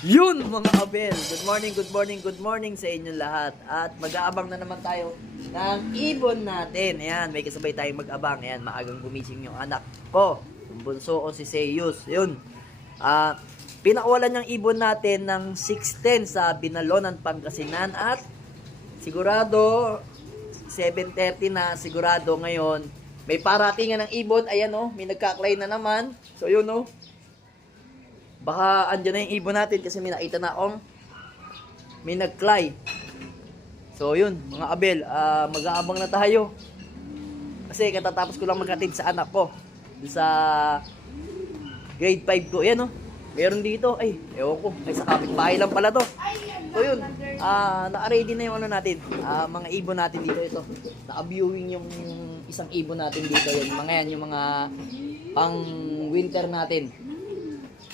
Yun mga kabel, good morning, good morning, good morning sa inyong lahat. At mag-aabang na naman tayo ng ibon natin. Ayan, may kasabay tayong mag-abang. Ayan, maagang gumising yung anak ko, yung bunso ko si Seiyus. Yun, pinakawalan yung ibon natin ng 6:10 sa Binalonan, Pangasinan. At sigurado, 7:30 na sigurado ngayon. May paratingan ng ibon, ayan o, may nagkaklay na naman. So yun o. Baka andyan na yung ibon natin kasi may nakita na akong may nag-clay. So yun, mga abel, mag-aabang na tayo. Kasi katatapos ko lang maghatid sa anak ko. Sa grade 5 ko. Yan oh, meron dito. Ay, ewan ko. Ay, sa kapitbahay lang pala to. So yun, naka-ready na yung ano natin. Mga ibon natin dito ito. Naka-viewing yung isang ibon natin dito. Yan, mga yan, yung mga pang winter natin.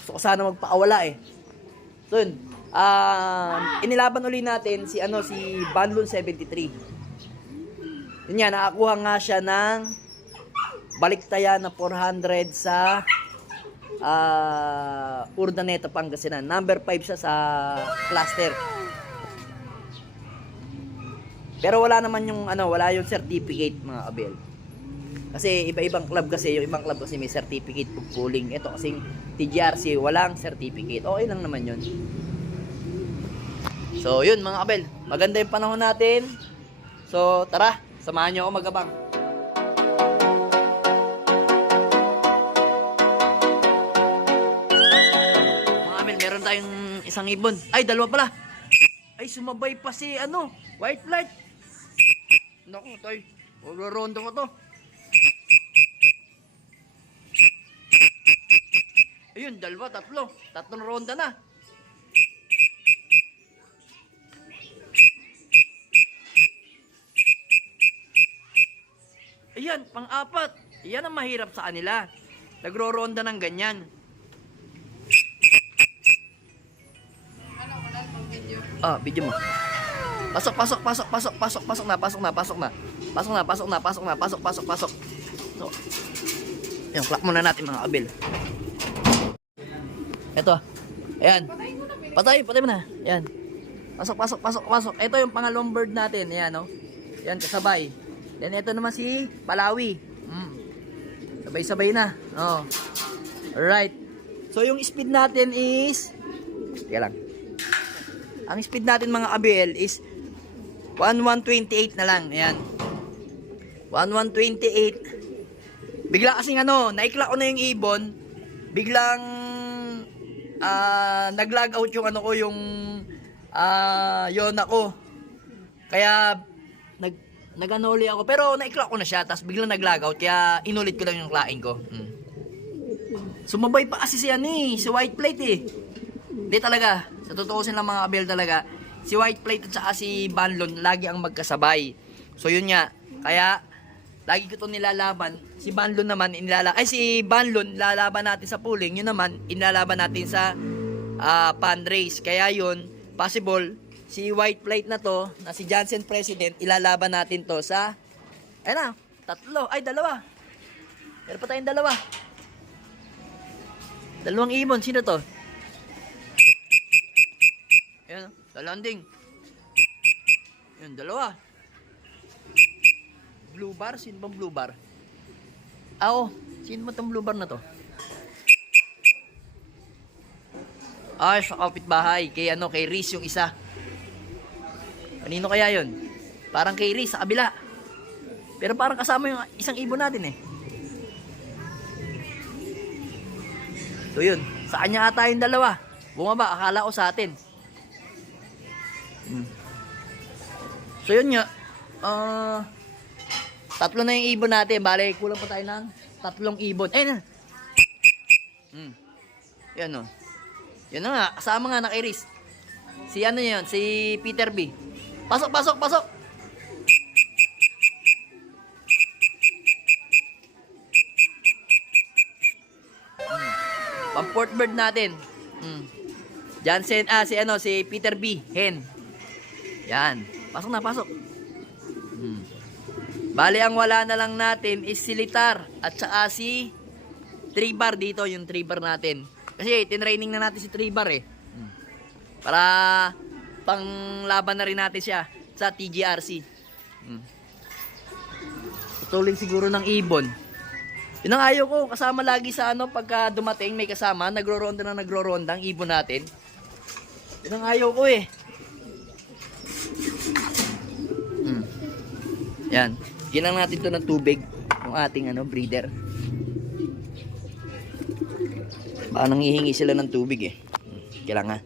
So sana magpaawala eh. So yun, inilaban uli natin si Banlon 73. Yun yan, nakakuha nga siya ng baliktaya na 400 sa Urdaneta, Pangasinan. Number 5 siya sa cluster. Pero wala naman yung wala yung certificate mga kabel. Kasi iba-ibang club kasi, yung ibang club kasi may certificate of pooling. Ito kasing TGRC, walang certificate. Okay lang naman yun. So yun mga kabel, maganda yung panahon natin. So tara, samahan nyo ako magabang. Mga kabel, meron tayong isang ibon. Ay, dalawa pala. Ay, sumabay pa si white flight. Naku, toy. Rondo ko to. Ayun, dalawa, tatlo. Tatlong ronda na. Ayan, pang-apat. Yan ang mahirap sa kanila. Nagro-ronda ng ganyan. Video mo. Pasok na. So, yung clock muna natin mga kabel. Ito. Ayan. Patay mo na. Ayan. Pasok. Ito yung pangalawang bird natin. Ayan, no? Ayan, kasabay. Then, ito naman si Palawi. Sabay-sabay na. Oh. Alright. So, yung speed natin is... Teka lang. Ang speed natin mga kabel is 1128 na lang. Ayan. 1128. Bigla kasing naikla ko na yung ibon. Biglang nag-log out yung yung yun ako. Kaya nag-anoli ako, pero naikla ko na siya, tapos biglang nag-log out, kaya inulit ko lang yung klaing ko. Sumabay pa kasi si si white plate eh. Hindi talaga, sa totoo lang mga kabel talaga, si white plate at saka si Banlon lagi ang magkasabay. So yun nga, kaya lagi ko to nilalaban. Si Banlon naman si Banlon lalaban natin sa pooling, yun naman inilalaban natin sa pan race. Kaya yun, possible si white plate na to, na si Johnson President, ilalaban natin to sa dalawa. Meron pa tayong dalawa. Dalawang ibon, sino to? Ayan, landing. Ayan, dalawa. Blue bar? Sino bang blue bar? Sino ba itong blue bar na to? Sa kapitbahay. Kay Riz yung isa. Kanino kaya yun? Parang kay Riz sa kabila. Pero parang kasama yung isang ibon natin eh. So yun. Sa kanya ata yung dalawa. Bumaba, akala ko sa atin. So yun nga. Tatlo na yung ibon natin. Bale, kulang pa tayo ng 3 ibon. Ayun na. Yan o. Yan na nga. Kasama nga na kay Riz. Si yun? Si Peter B. Pasok. Pang-port bird natin. Jansen, si Peter B. Hen. Yan. Pasok na. Bale, ang wala na lang natin is si Litar at saka si Tribar dito, yung Tribar natin. Kasi tinraining na natin si Tribar eh. Para panglaban na rin natin siya sa TGRC. Putulin siguro ng ibon. Yun ang ayaw ko, kasama lagi sa ano, pagka dumating may kasama, nagro-ronda ang ibon natin. Yun ang ayaw ko eh. Yan. Ginang natin to ng tubig, yung ating ano, breeder. Baka nanghihingi sila ng tubig eh. Kailangan.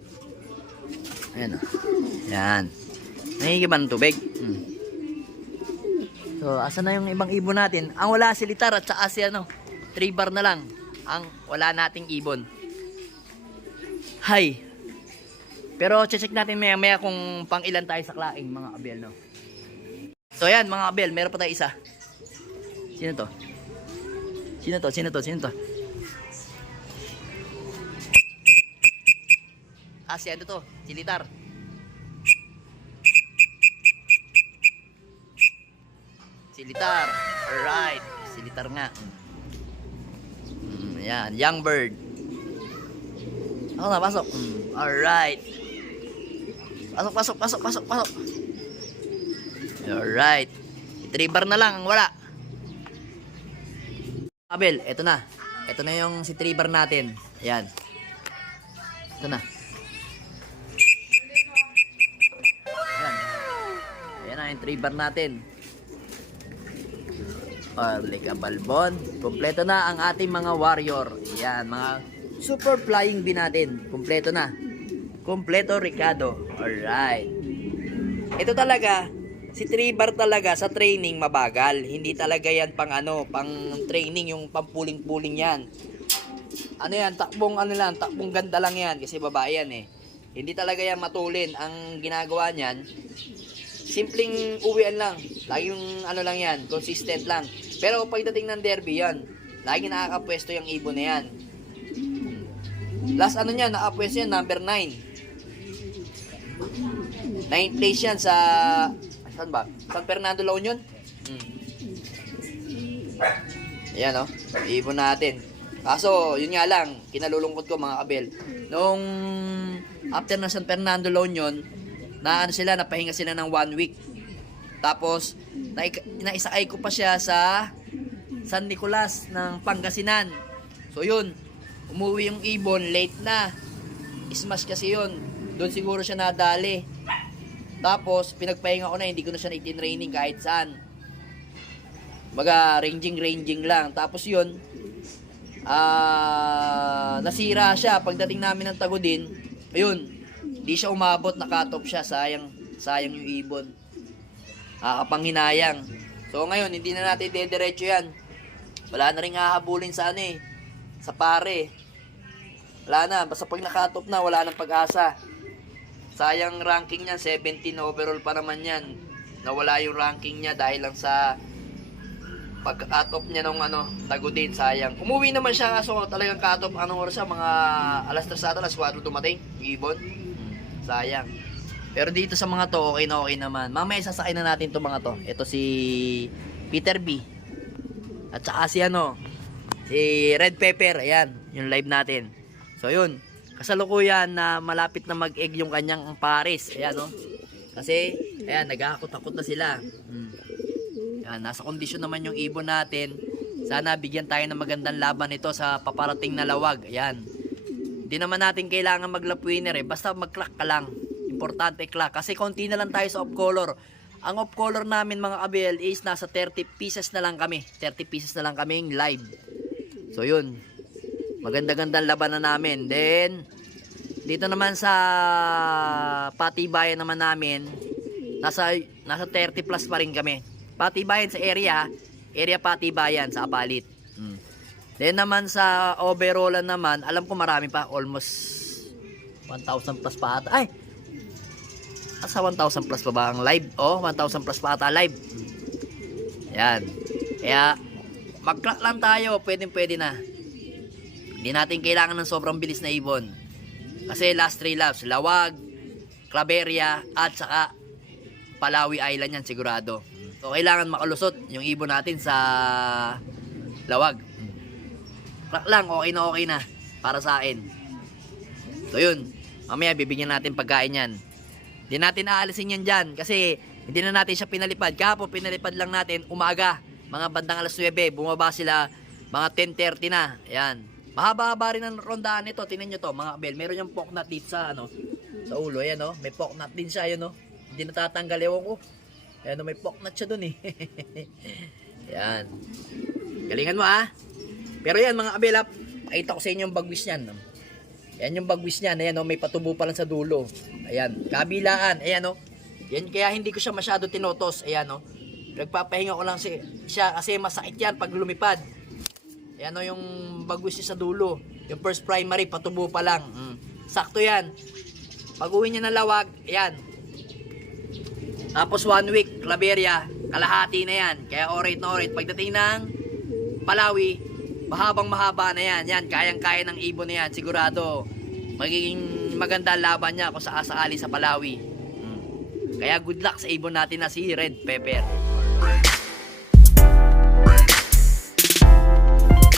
Ayan o. Yan. Nanghihingi ba ng tubig? So, asa na yung ibang ibon natin? Ang wala si Litar at saka si ano, 3 bar na lang ang wala nating ibon. Hay. Pero check natin maya kung pang ilan tayo sa klaing mga kabel, no? So, yan mga kabel, meron pa tayo isa. Sino to? Sino to? Ah, si ano to? Si Litar. Si Litar. Alright. Si Litar nga. Yan. Young bird. Ako na, pasok. Alright. Pasok. Alright. 3 bar na lang ang wala. Abel, eto na. Ito na yung si 3 bar natin. Ayan. Ito na. Ayan. Ayan na yung 3 bar natin. Orlica Balbon. Kompleto na ang ating mga warrior. Ayan, mga super flying bee natin. Kompleto na. Kompleto Ricardo. Alright. Ito talaga, si 3 bar talaga sa training mabagal. Hindi talaga yan pang ano, pang training, yung pang puling-puling yan. Ano yan, takbong ganda lang yan kasi babae yan eh. Hindi talaga yan matulin. Ang ginagawa niyan, simpleng uwian lang. Laging ano lang yan, consistent lang. Pero pagdating ng derby yan, lagi nakakapwesto yung ibon na yan. Last ano niya, nakapwesto yan, number 9. 9th place yan sa, saan ba? San Fernando La Union? Ayan o, ibon natin. Kaso, yun nga lang, kinalulungkot ko mga kabel. Nung after na San Fernando La Union, napahinga sila ng 1 week. Tapos, naisakay ko pa siya sa San Nicolas ng Pangasinan. So yun, umuwi yung ibon, late na. Smash kasi yun. Doon siguro siya nadali. Tapos, pinagpahinga ko na, hindi ko na siya itinraining kahit saan. Baga, ranging lang. Tapos yun, nasira siya. Pagdating namin ng Tagudin, ayun, hindi siya umabot, naka-top siya. Sayang yung ibon. Kapanghinayang. So ngayon, hindi na natin dediretso yan. Wala na rin hahabulin sa ano eh, sa pare. Wala na, basta pag naka-top na, wala nang pag-asa. Sayang ranking niya, 17 overall pa naman yan. Nawala yung ranking niya dahil lang sa pag-cut-off niya nung ano, Tagudin, sayang. Umuwi naman siya, kaso talagang cut-off, anong oras siya, mga alas 3 ata, alas 4 dumating, ibon. Sayang. Pero dito sa mga to, okay naman. Mamaya sasakay na natin to mga to. Ito si Peter B. At saka si ano, si Red Pepper. Ayan, yung live natin. So yun, kasalukuyan na malapit na mag-egg yung kanyang pares. Ayan no. Kasi, ayan, nag-akot-akot na sila. Ayan, nasa kondisyon naman yung ibon natin. Sana bigyan tayo ng magandang laban ito sa paparating na lawag. Ayan. Hindi naman natin kailangan mag-lap winner eh. Basta mag-clock ka lang. Importante clock. Kasi konti na lang tayo sa off-color. Ang off-color namin mga kabel is nasa 30 pieces na lang kami. 30 pieces na lang kaming live. So yun. Maganda-gandang laban na namin. Then, dito naman sa patibayan naman namin, nasa 30 plus pa rin kami. Patibayan sa area patibayan sa Apalit. Then naman sa overallan naman, alam ko marami pa. Almost 1,000 plus pa ata. Ay! Asa 1,000 plus pa ba ang live? Oh, 1,000 plus pa ata live. Yan. Kaya, mag-clock lang tayo. Pwede na. Hindi natin kailangan ng sobrang bilis na ibon. Kasi last 3 laps, Lawag, Claveria, at saka Palawi Island yan sigurado. So, kailangan makalusot yung ibon natin sa Lawag. Clock lang, okay na para sa akin. So, yun. Mamaya bibigyan natin pagkain yan. Hindi natin aalisin yan dyan kasi hindi na natin siya pinalipad. Kahapon pinalipad lang natin umaga. Mga bandang alas 9, bumaba sila mga 10:30 na. Ayan. Mahaba-haba rin ang rondahan nito. Tingnan nyo to mga kabel. Meron yung poke nut dito sa sa ulo. Ayan may poke nut din siya. Ayan hindi natatanggal. Ewan ko. Ayan may poke nut siya dun Ayan. Galingan mo Pero yan mga kabel pakita ko sa inyo yung bagwis niyan. Ayan yung bagwis niyan. Ayan may patubo pa lang sa dulo. Ayan. Kabilaan. Ayan Yan kaya hindi ko siya masyado tinotos. Ayan nagpapahinga ko lang siya kasi masakit yan pag lumipad. Ayan yung bagwis niya sa dulo. Yung first primary, patubo pa lang. Sakto yan. Pag uwi niya ng lawag, ayan. Tapos 1 week, Claveria, kalahati na yan. Kaya orait na orait. Pagdating ng Palawi, mahabang mahaba na yan. Yan, kayang-kaya ng ibon na yan. Sigurado, magiging maganda laban niya kung sakali sa Palawi. Kaya good luck sa ibon natin na si Red Pepper.